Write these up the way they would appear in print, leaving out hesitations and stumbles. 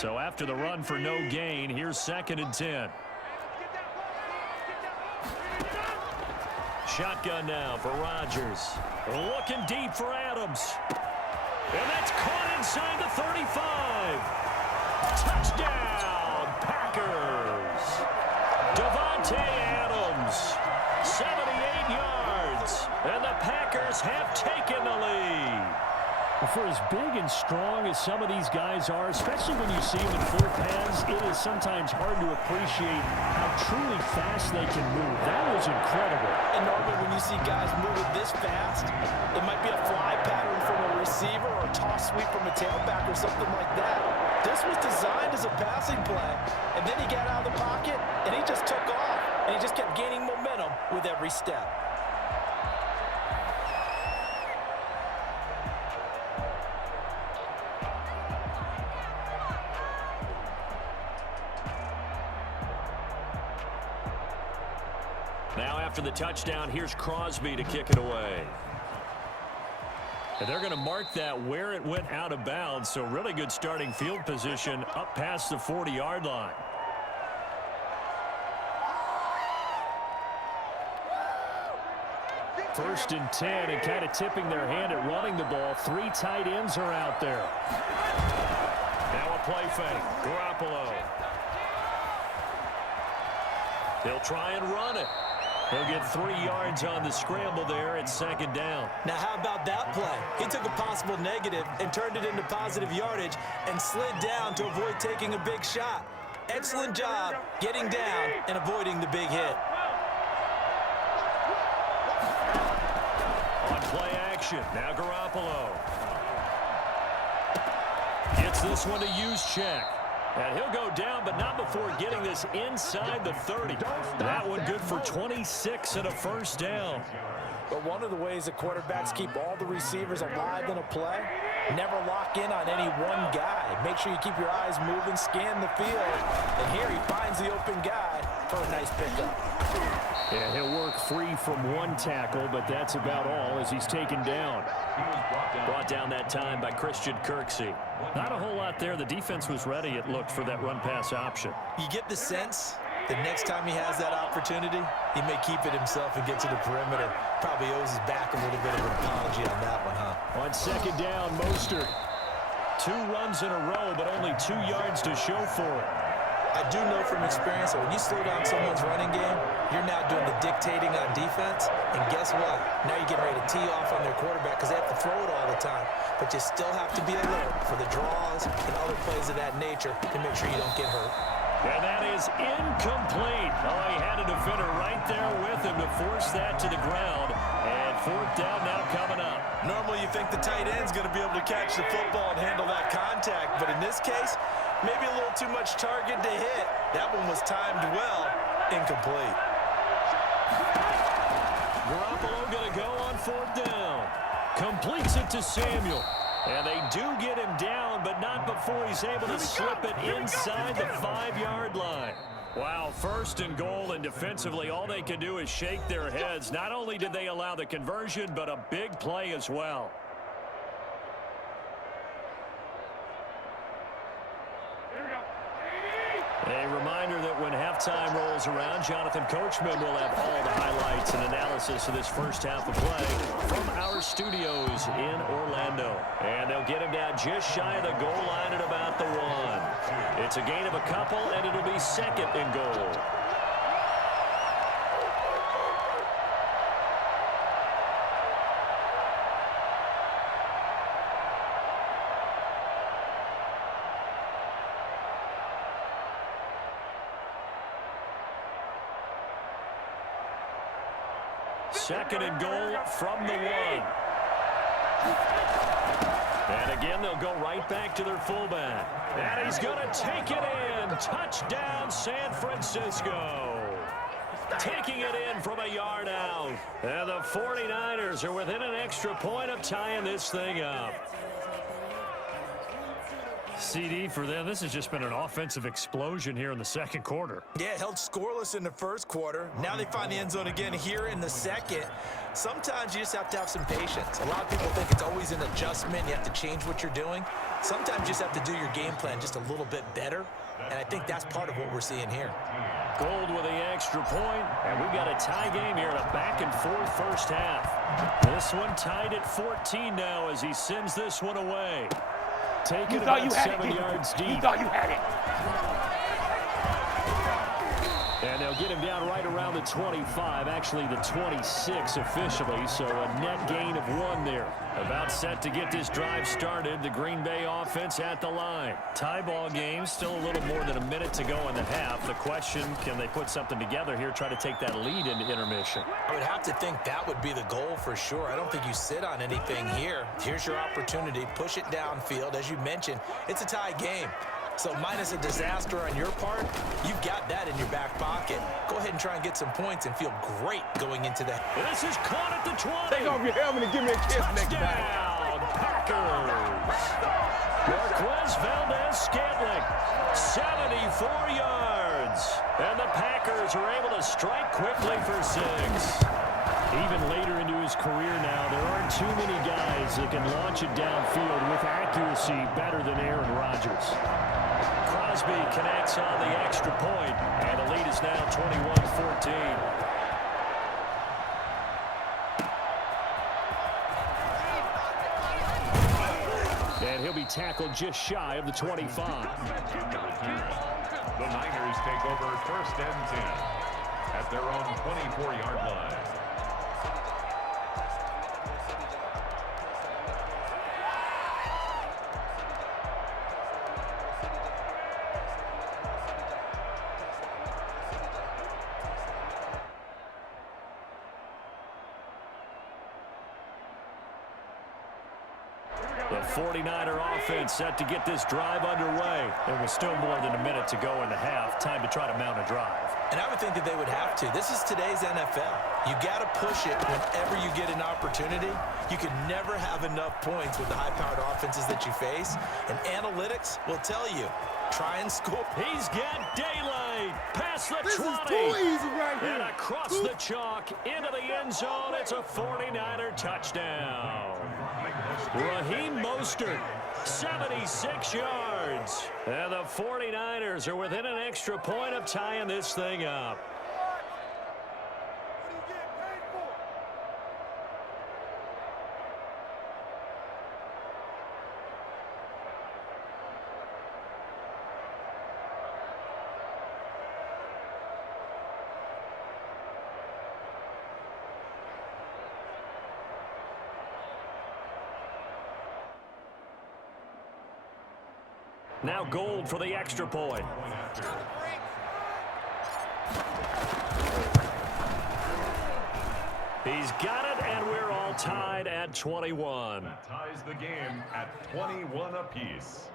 So after the run for no gain, here's 2nd and 10. Shotgun now for Rodgers. Looking deep for Adams. And that's caught inside the 35. Touchdown, Packers. Davante Adams, 78 yards. And the Packers have taken the lead. For as big and strong as some of these guys are, especially when you see them in full pads, it is sometimes hard to appreciate how truly fast they can move. That was incredible. And normally when you see guys moving this fast, it might be a fly pattern from a receiver or a toss sweep from a tailback or something like that. This was designed as a passing play, and then he got out of the pocket, and he just took off, and he just kept gaining momentum with every step. Now after the touchdown, here's Crosby to kick it away. And they're going to mark that where it went out of bounds, so really good starting field position up past the 40-yard line. First and 10, and kind of tipping their hand at running the ball. 3 tight ends are out there. Now a play fake. Garoppolo. He'll try and run it. He'll get 3 yards on the scramble there at 2nd down. Now how about that play? He took a possible negative and turned it into positive yardage and slid down to avoid taking a big shot. Excellent job getting down and avoiding the big hit. On play action, now Garoppolo. Gets this one to Juszczyk. And he'll go down, but not before getting this inside the 30. That one good for 26 and a first down. But one of the ways that quarterbacks keep all the receivers alive in a play, never lock in on any one guy. Make sure you keep your eyes moving, scan the field. And here he finds the open guy for a nice pickup. Yeah, he'll work free from one tackle, but that's about all as he's taken down. Brought down that time by Christian Kirksey. Not a whole lot there. The defense was ready, it looked, for that run-pass option. You get the sense that next time he has that opportunity, he may keep it himself and get to the perimeter. Probably owes his back a little bit of an apology on that one, huh? On 2nd down, Mostert. 2 runs in a row, but only 2 yards to show for it. I do know from experience that when you slow down someone's running game, you're now doing the dictating on defense. And guess what? Now you're getting ready to tee off on their quarterback because they have to throw it all the time. But you still have to be alert for the draws and other plays of that nature to make sure you don't get hurt. And that is incomplete. Oh, he had a defender right there with him to force that to the ground. And 4th down now coming up. Normally you think the tight end's going to be able to catch the football and handle that contact. But in this case, maybe a little too much target to hit. That one was timed well. Incomplete. Garoppolo going to go on 4th down. Completes it to Samuel. And they do get him down, but not before he's able to slip it inside the 5-yard line. Wow, 1st and goal, and defensively all they can do is shake their heads. Not only did they allow the conversion, but a big play as well. A reminder that when halftime rolls around, Jonathan Coachman will have all the highlights and analysis of this first half of play from our studios in Orlando. And they'll get him down just shy of the goal line at about the 1. It's a gain of a couple, and it'll be 2nd and goal. Second and goal from the 1. And again, they'll go right back to their fullback. And he's going to take it in. Touchdown, San Francisco. Taking it in from a yard out. And the 49ers are within an extra point of tying this thing up. CD for them. This has just been an offensive explosion here in the second quarter. Yeah, held scoreless in the first quarter. Now they find the end zone again here in the second. Sometimes you just have to have some patience. A lot of people think it's always an adjustment. You have to change what you're doing. Sometimes you just have to do your game plan just a little bit better, and I think that's part of what we're seeing here. Gold with the extra point, and we got a tie game here in a back-and-forth first half. This one tied at 14 now as he sends this one away. Taking about 7 yards deep. You thought you had it. And they'll get him down right around the 25, actually the 26 officially, so a net gain of 1 there. About set to get this drive started, the Green Bay offense at the line. Tie ball game, still a little more than a minute to go in the half. The question, can they put something together here, try to take that lead into intermission? I would have to think that would be the goal for sure. I don't think you sit on anything here. Here's your opportunity. Push it downfield. As you mentioned, it's a tie game. So minus a disaster on your part, you've got that in your back pocket. Go ahead and try and get some points and feel great going into that. This is caught at the 20. Take off your helmet and give me a kiss next time. Touchdown, Packers. Marquez Valdez-Scantling, 74 yards. And the Packers are able to strike quickly for 6. Even later into his career now, there aren't too many guys that can launch it downfield with accuracy better than Aaron Rodgers. Crosby connects on the extra point, and the lead is now 21-14. And he'll be tackled just shy of the 25. The Niners take over 1st and 10 at their own 24-yard line. The 49er offense set to get this drive underway. There was still more than a minute to go in the half. Time to try to mount a drive. And I would think that they would have to. This is today's NFL. You got to push it whenever you get an opportunity. You can never have enough points with the high-powered offenses that you face. And analytics will tell you, try and score. He's got daylight. Past the 20. This is too easy right here. And across the chalk into the end zone. It's a 49er touchdown. Raheem Mostert, 76 yards. And the 49ers are within an extra point of tying this thing up. Now Gold for the extra point. He's got it, and we're all tied at 21. That ties the game at 21 apiece.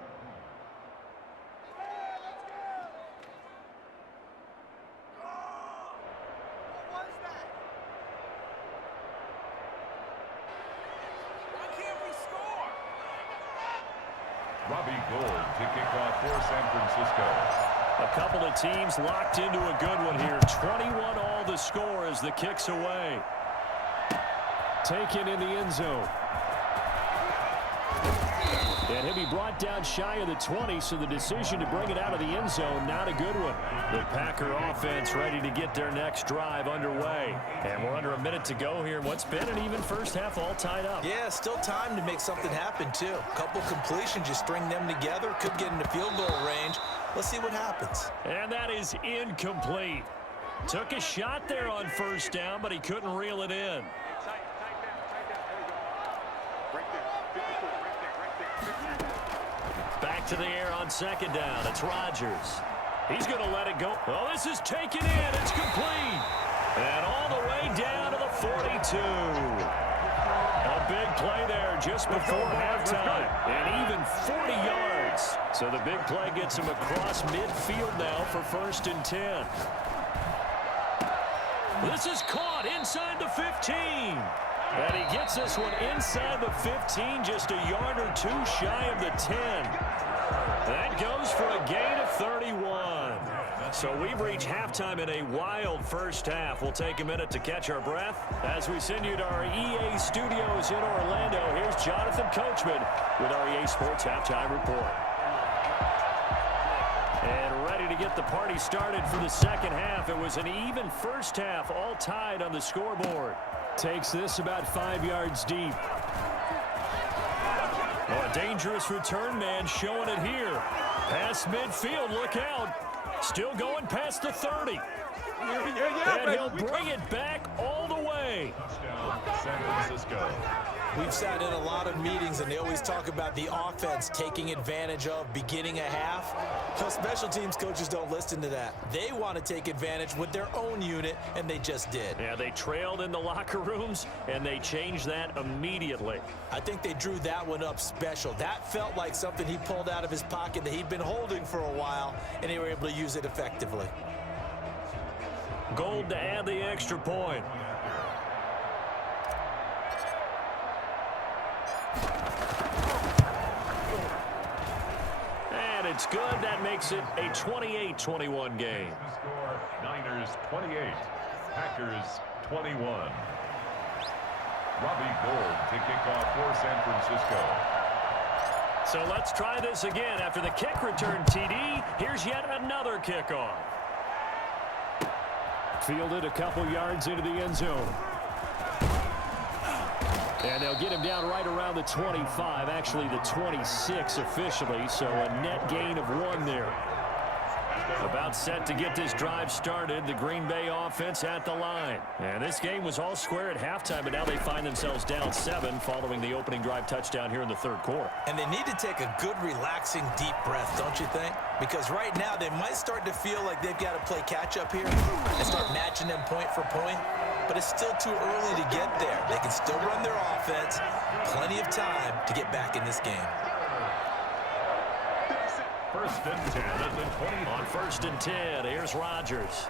Robbie Gould to kick off for San Francisco. A couple of teams locked into a good one here. 21 all the score as the kick's away. Taken in the end zone. And he'll be brought down shy of the 20, so the decision to bring it out of the end zone, not a good one. The Packer offense ready to get their next drive underway. And we're under a minute to go here. What's been an even first half, all tied up. Yeah, still time to make something happen, too. A couple completions, you string them together, could get into field goal range. Let's see what happens. And that is incomplete. Took a shot there on first down, but he couldn't reel it in. Back to the air on second down. It's Rodgers. He's going to let it go. Oh, this is taken in. It's complete. And all the way down to the 42. A big play there just before halftime. And even 40 yards. So the big play gets him across midfield now for 1st and 10. This is caught inside the 15. And he gets this one inside the 15, just a yard or two shy of the 10. That goes for a gain of 31. So we've reached halftime in a wild first half. We'll take a minute to catch our breath as we send you to our EA studios in Orlando. Here's Jonathan Coachman with our EA Sports Halftime Report. And ready to get the party started for the second half. It was an even first half, all tied on the scoreboard. Takes this about 5 yards deep. Oh, a dangerous return man showing it here. Past midfield, look out. Still going past the 30. And he'll bring it back all the way. Touchdown, San Francisco. We've sat in a lot of meetings, and they always talk about the offense taking advantage of beginning a half. Well, special teams coaches don't listen to that. They want to take advantage with their own unit, and they just did. Yeah, they trailed in the locker rooms, and they changed that immediately. I think they drew that one up special. That felt like something he pulled out of his pocket that he'd been holding for a while, and they were able to use it effectively. Gold to add the extra point. And it's good. That makes it a 28-21 game. The score, Niners 28, Packers 21. Robbie Gould to kick off for San Francisco. So let's try this again. After the kick return TD, here's yet another kickoff. Fielded a couple yards into the end zone. And they'll get him down right around the 25, actually the 26 officially, so a net gain of 1 there. About set to get this drive started, the Green Bay offense at the line. And this game was all square at halftime, but now they find themselves down 7 following the opening drive touchdown here in the third quarter. And they need to take a good, relaxing, deep breath, don't you think? Because right now they might start to feel like they've got to play catch-up here and start matching them point for point. But it's still too early to get there. They can still run their offense. Plenty of time to get back in this game. First and 10 at the 20. On first and 10, here's Rodgers.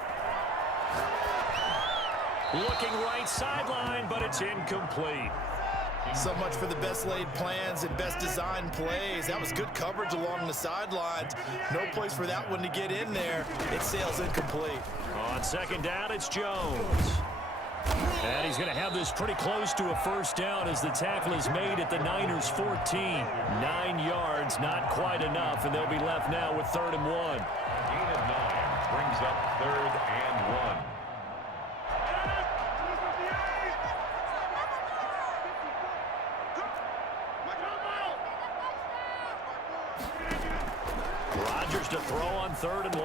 Looking right sideline, but it's incomplete. So much for the best laid plans and best designed plays. That was good coverage along the sidelines. No place for that one to get in there. It sails incomplete. On second down, it's Jones. And he's going to have this pretty close to a first down as the tackle is made at the Niners' 14. 9 yards, not quite enough, and they'll be left now with 3rd and 1. Gain of 9 brings up 3rd and 1. Rodgers to throw on 3rd and 1.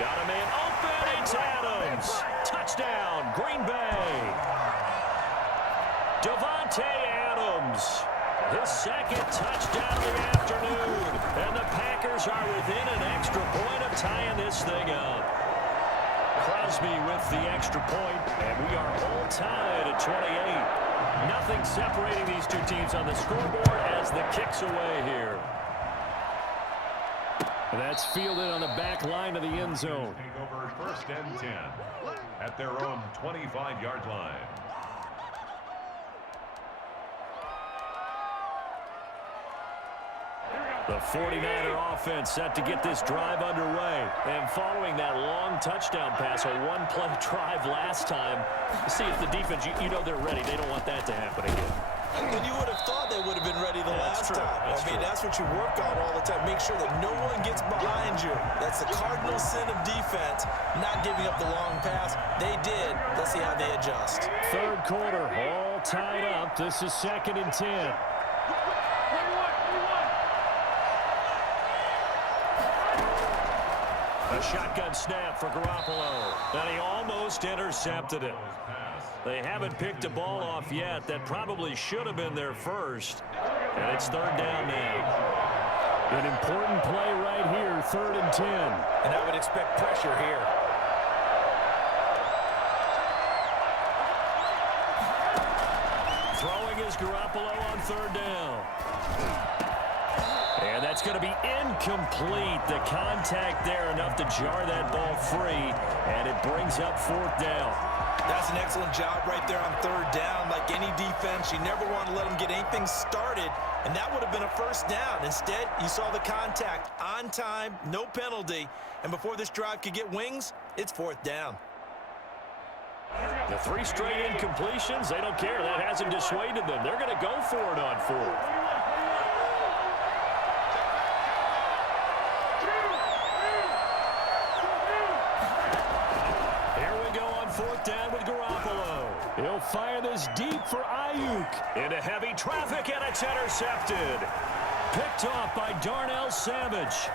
Got a man open. It's Adams. Touchdown, Green Bay. Davante Adams. His second touchdown of the afternoon. And the Packers are within an extra point of tying this thing up. Crosby with the extra point, and we are all tied at 28. Nothing separating these two teams on the scoreboard as the kick's away here. That's fielded on the back line of the end zone. Take over first and 10 at their own 25-yard line. The 49er offense set to get this drive underway. And following that long touchdown pass, a one-play drive last time, see if the defense, you know they're ready. They don't want that to happen again. And you would have thought they would have been ready the last time. I mean, that's what you work on all the time. Make sure that no one gets behind you. That's the cardinal sin of defense, not giving up the long pass. They did. Let's see how they adjust. Third quarter, all tied up. This is 2nd and 10. A shotgun snap for Garoppolo. And he almost intercepted it. They haven't picked a ball off yet. That probably should have been their first. And it's 3rd down now. An important play right here, 3rd and 10. And I would expect pressure here. Throwing is Garoppolo on 3rd down. And that's going to be incomplete. The contact there enough to jar that ball free. And it brings up 4th down. That's an excellent job right there on third down. Like any defense, you never want to let them get anything started, and that would have been a first down. Instead, you saw the contact on time, no penalty, and before this drive could get wings, it's fourth down. The 3 straight incompletions, they don't care. That hasn't dissuaded them. They're going to go for it on fourth. Here we go on fourth down with Garoppolo. He'll fire this deep for Ayuk. Into heavy traffic, and it's intercepted. Picked off by Darnell Savage.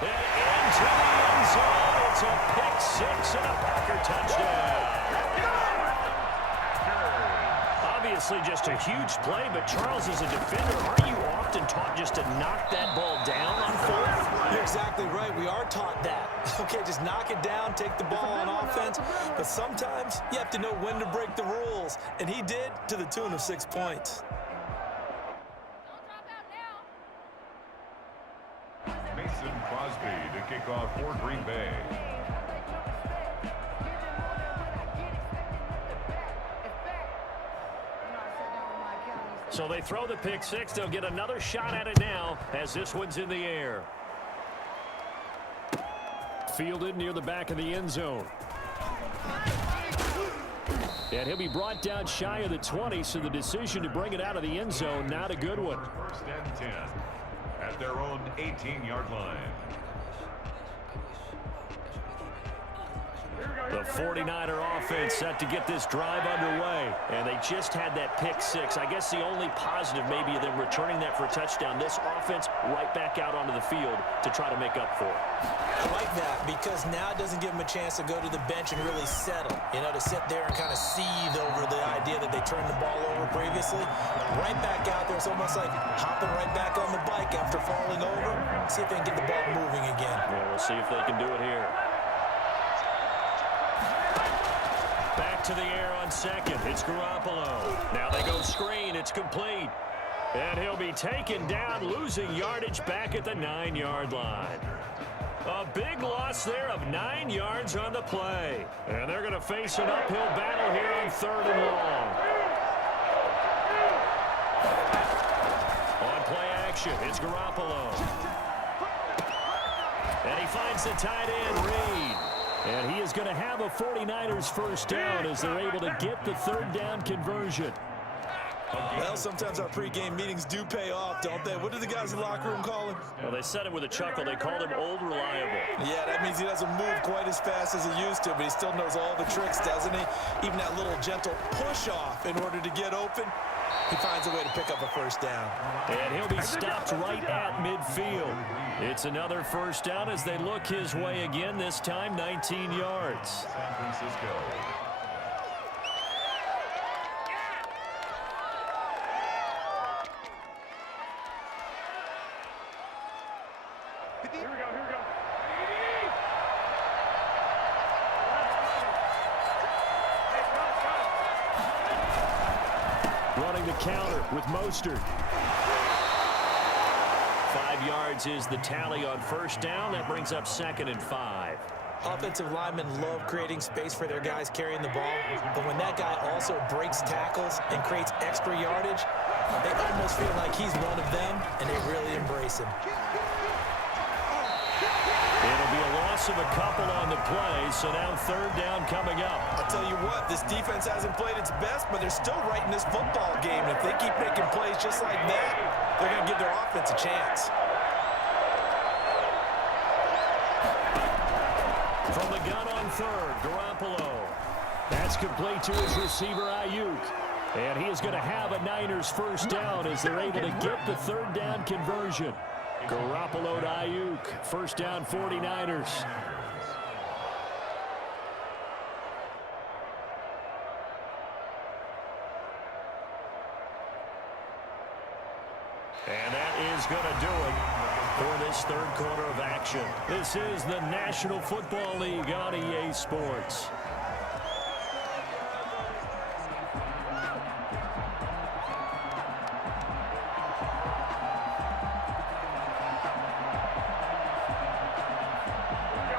And into the end zone. It's a pick six and a Packer touchdown. Obviously just a huge play, but Charles, as a defender, aren't you often taught just to knock that ball down on fourth? You're exactly right. We are taught that. Okay, just knock it down, take the ball on offense. But sometimes you have to know when to break the rules. And he did, to the tune of 6 points. Mason Crosby to kick off for Green Bay. So they throw the pick six. They'll get another shot at it now as this one's in the air. Fielded near the back of the end zone. And he'll be brought down shy of the 20, so the decision to bring it out of the end zone, not a good one. First and 10 at their own 18-yard line. The 49er offense set to get this drive underway. And they just had that pick six. I guess the only positive maybe of them returning that for a touchdown. This offense right back out onto the field to try to make up for it. I like that because now it doesn't give them a chance to go to the bench and really settle. You know, to sit there and kind of seethe over the idea that they turned the ball over previously. Right back out there. It's almost like hopping right back on the bike after falling over. See if they can get the ball moving again. Yeah, we'll see if they can do it here. Back to the air on second. It's Garoppolo. Now they go screen. It's complete. And he'll be taken down, losing yardage back at the 9-yard line. A big loss there of 9 yards on the play. And they're going to face an uphill battle here on third and long. On play action, it's Garoppolo. And he finds the tight end, Reed. And he is going to have a 49ers first down as they're able to get the third down conversion. Well, sometimes our pregame meetings do pay off, don't they? What do the guys in the locker room call him? Well, they said it with a chuckle. They called him Old Reliable. Yeah, that means he doesn't move quite as fast as he used to, but he still knows all the tricks, doesn't he? Even that little gentle push-off in order to get open, he finds a way to pick up a first down. And he'll be stopped right at midfield. It's another first down as they look his way again, this time 19 yards. San Francisco. Here we go. Running the counter with Mostert. 5 yards is the tally on first down. That brings up 2nd and 5. Offensive linemen love creating space for their guys carrying the ball, but when that guy also breaks tackles and creates extra yardage, they almost feel like he's one of them, and they really embrace him. It'll be a loss of a couple on the play, so now third down coming up. I'll tell you what, this defense hasn't played its best, but they're still right in this football game. And if they keep making plays just like that, they're going to give their offense a chance. From the gun on third, Garoppolo. That's complete to his receiver, Ayuk. And he is going to have a Niners first down as they're able to get the third down conversion. Garoppolo to Ayuk. First down, 49ers. And that is going to do it for this third quarter of action. This is the National Football League on EA Sports.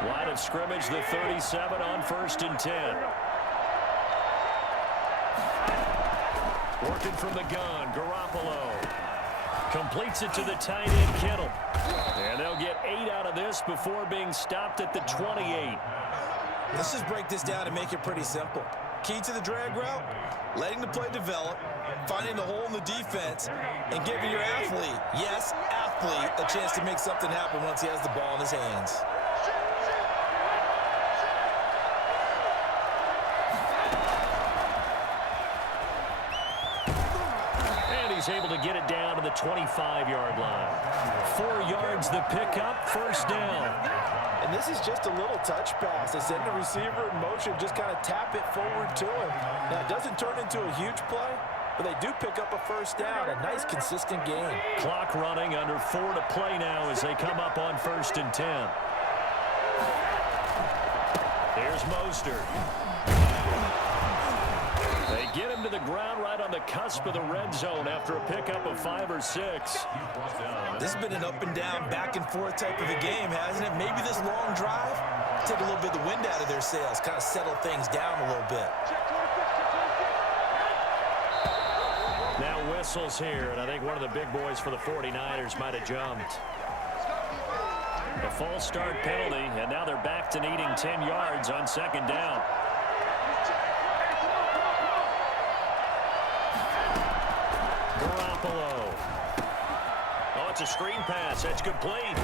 Wide of scrimmage, the 37 on 1st and 10. Working from the gun, Garoppolo. Completes it to the tight end, Kittle. And they'll get 8 out of this before being stopped at the 28. Let's just break this down and make it pretty simple. Key to the drag route, letting the play develop, finding the hole in the defense, and giving your athlete, yes, athlete, a chance to make something happen once he has the ball in his hands. He's able to get it down to the 25-yard line. 4 yards the pickup, first down. And this is just a little touch pass. They send the receiver in motion, just kind of tap it forward to him. Now, it doesn't turn into a huge play, but they do pick up a first down. A nice, consistent game. Clock running, under 4 to play now as they come up on 1st and 10. Here's Mostert. They get him to the ground right on the cusp of the red zone after a pickup of 5 or 6. This has been an up and down, back and forth type of a game, hasn't it? Maybe this long drive, take a little bit of the wind out of their sails, kind of settle things down a little bit. Now whistles here, and I think one of the big boys for the 49ers might have jumped. A false start penalty, and now they're back to needing 10 yards on 2nd down. Garoppolo. Oh, it's a screen pass. That's complete.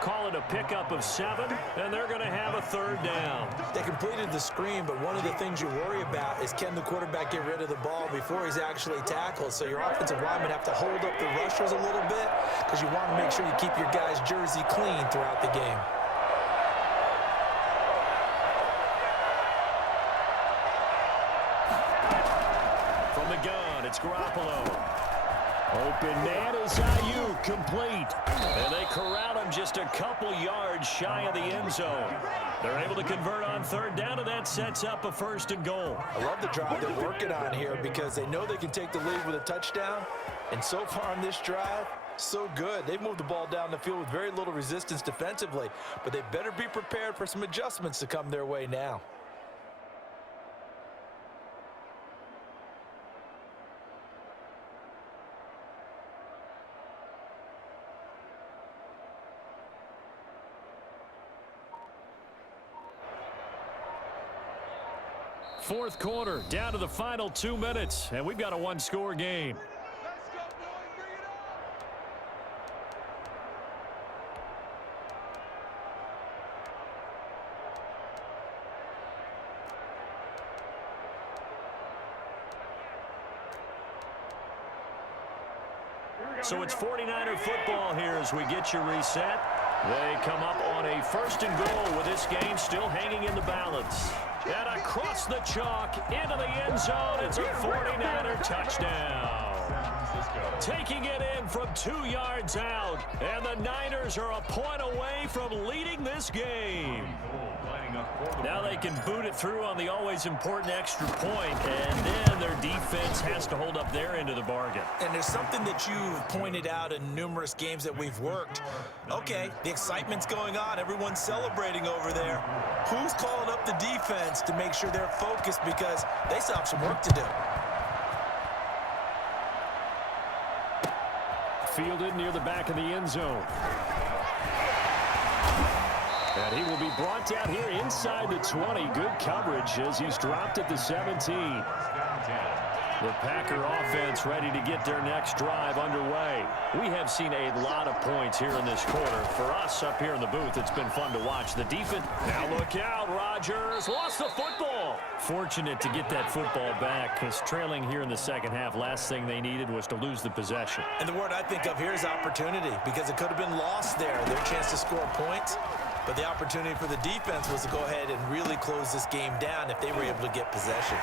Call it a pickup of 7, and they're going to have a 3rd down. They completed the screen, but one of the things you worry about is can the quarterback get rid of the ball before he's actually tackled? So your offensive linemen have to hold up the rushers a little bit because you want to make sure you keep your guy's jersey clean throughout the game. From the gun, it's Garoppolo. Open man is Ayuk, complete. And they corral him just a couple yards shy of the end zone. They're able to convert on 3rd down, and that sets up a 1st and goal. I love the drive they're working on here because they know they can take the lead with a touchdown. And so far on this drive, so good. They've moved the ball down the field with very little resistance defensively, but they better be prepared for some adjustments to come their way now. Fourth quarter, down to the final 2 minutes, and we've got a 1-score game. So it's 49er football here as we get you reset. They come up on a 1st and goal with this game still hanging in the balance. And across the chalk into the end zone, it's a 49er touchdown. Taking it in from 2 yards out, and the Niners are a point away from leading this game. Now they can boot it through on the always important extra point, and then their defense has to hold up their end of the bargain. And there's something that you've pointed out in numerous games that we've worked. Okay, the excitement's going on. Everyone's celebrating over there. Who's calling up the defense to make sure they're focused because they still have some work to do? Fielded near the back of the end zone. And he will be brought down here inside the 20. Good coverage as he's dropped at the 17. The Packer offense ready to get their next drive underway. We have seen a lot of points here in this quarter. For us up here in the booth, it's been fun to watch. The defense, now look out, Rodgers lost the football. Fortunate to get that football back because trailing here in the second half, last thing they needed was to lose the possession. And the word I think of here is opportunity because it could have been lost there, their chance to score points. But the opportunity for the defense was to go ahead and really close this game down if they were able to get possession.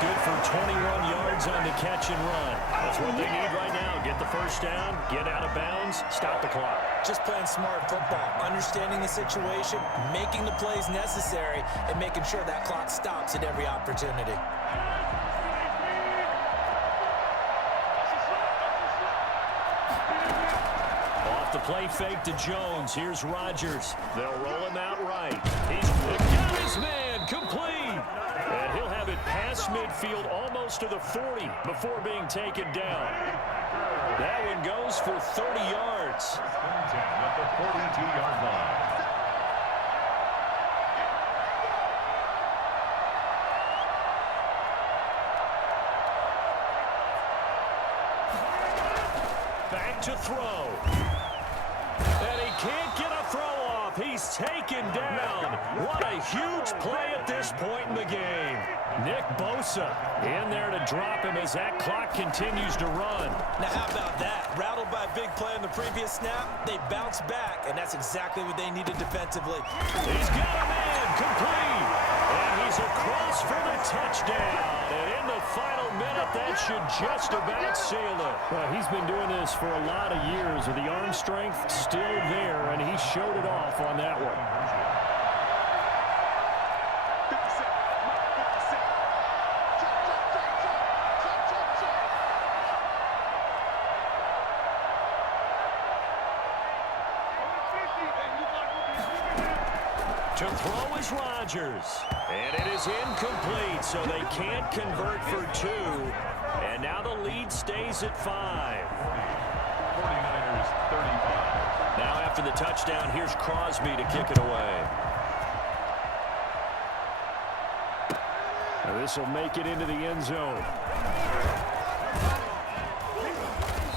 Good for 21 yards on the catch and run. That's what they need right now. Get the first down, get out of bounds, stop the clock. Just playing smart football, understanding the situation, making the plays necessary, and making sure that clock stops at every opportunity. Off the play fake to Jones. Here's Rodgers. They'll roll him out right. He's got his man complete. And he'll have it past midfield almost to the 40 before being taken down. That one goes for 30 yards. At the 42-yard line. Back to throw. And he can't get a throw off. He's taken down. What a huge play at this point in the game. Nick Bosa in there to drop him as that clock continues to run. Now, how about that? Rattled by a big play on the previous snap, they bounced back, and that's exactly what they needed defensively. He's got a man complete. And he's across for the touchdown. And in the final minute, that should just about seal it. Well, he's been doing this for a lot of years, with the arm strength still there, and he showed it off on that one. To throw is Rodgers. And it is incomplete, so they can't convert for two. And now the lead stays at 5. 49ers 35. Now after the touchdown, here's Crosby to kick it away. Now this will make it into the end zone.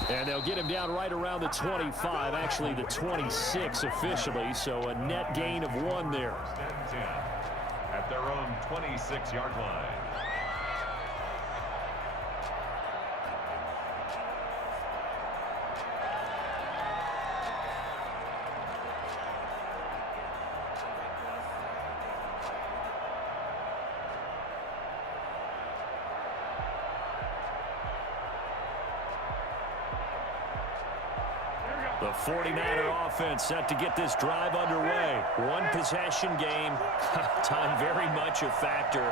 And they'll get him down right around the 25, actually the 26 officially, so a net gain of 1 there. At their own 26-yard line. The 49er offense set to get this drive underway. One possession game. Time very much a factor.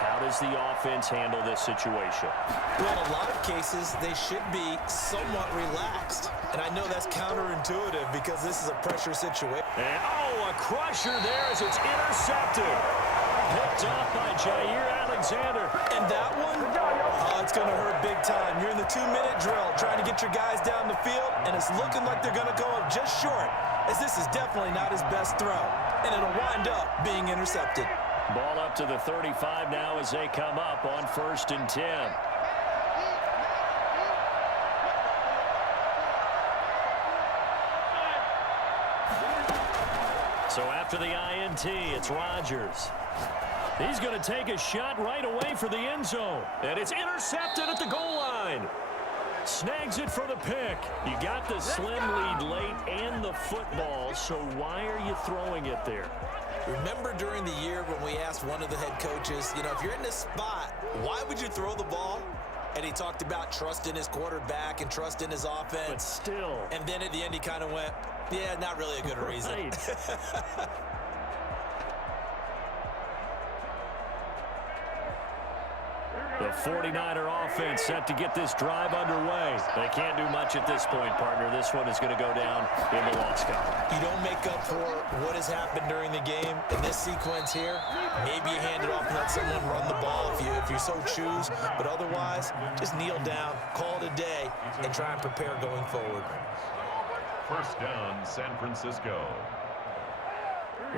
How does the offense handle this situation? Well, in a lot of cases, they should be somewhat relaxed. And I know that's counterintuitive because this is a pressure situation. And, oh, a crusher there as it's intercepted. Picked off by Jair Alexander. And that one, oh, it's going to hurt big time. You're in the 2-minute drill trying to get your guys down the field, and it's looking like they're going to go up just short, as this is definitely not his best throw. And it'll wind up being intercepted. Ball up to the 35 now as they come up on 1st and 10. So after the INT, it's Rodgers. He's going to take a shot right away for the end zone. And it's intercepted at the goal line. Snags it for the pick. You got the slim lead late and the football, so why are you throwing it there? Remember during the year when we asked one of the head coaches, you know, if you're in this spot, why would you throw the ball? And he talked about trust in his quarterback and trust in his offense. But still. And then at the end he kind of went, yeah, not really a good reason. Right. The 49er offense set to get this drive underway. They can't do much at this point, partner. This one is going to go down in the loss column. You don't make up for what has happened during the game. In this sequence here, maybe you hand it off and let someone run the ball if you so choose. But otherwise, just kneel down, call it a day, and try and prepare going forward. First down, San Francisco.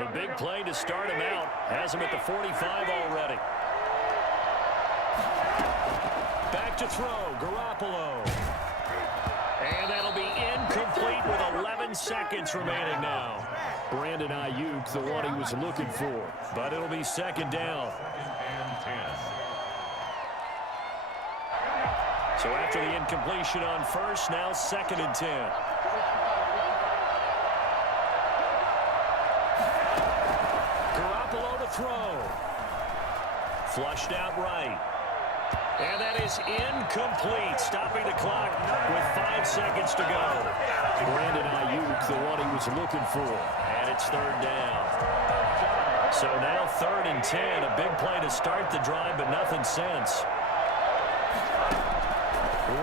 A big play to start him out. Has him at the 45 already. Back to throw, Garoppolo. And that'll be incomplete with 11 seconds remaining now. Brandon Ayuk, the one he was looking for. But it'll be 2nd down. And 10. So after the incompletion on 1st, now 2nd and 10. Garoppolo to throw. Flushed out right. And that is incomplete, stopping the clock with 5 seconds to go. Brandon Ayuk, the one he was looking for. And it's 3rd down. So now 3rd and 10, a big play to start the drive, but nothing since.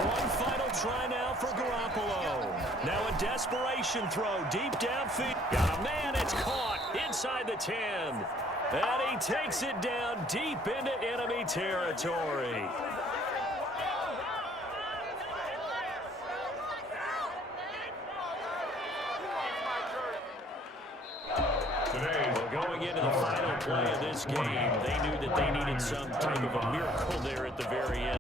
One final try now for Garoppolo. Now a desperation throw deep downfield. Got a man, it's caught inside the 10. And he takes it down deep into enemy territory. Well, going into the final play of this game, they knew that they needed some type of a miracle there at the very end.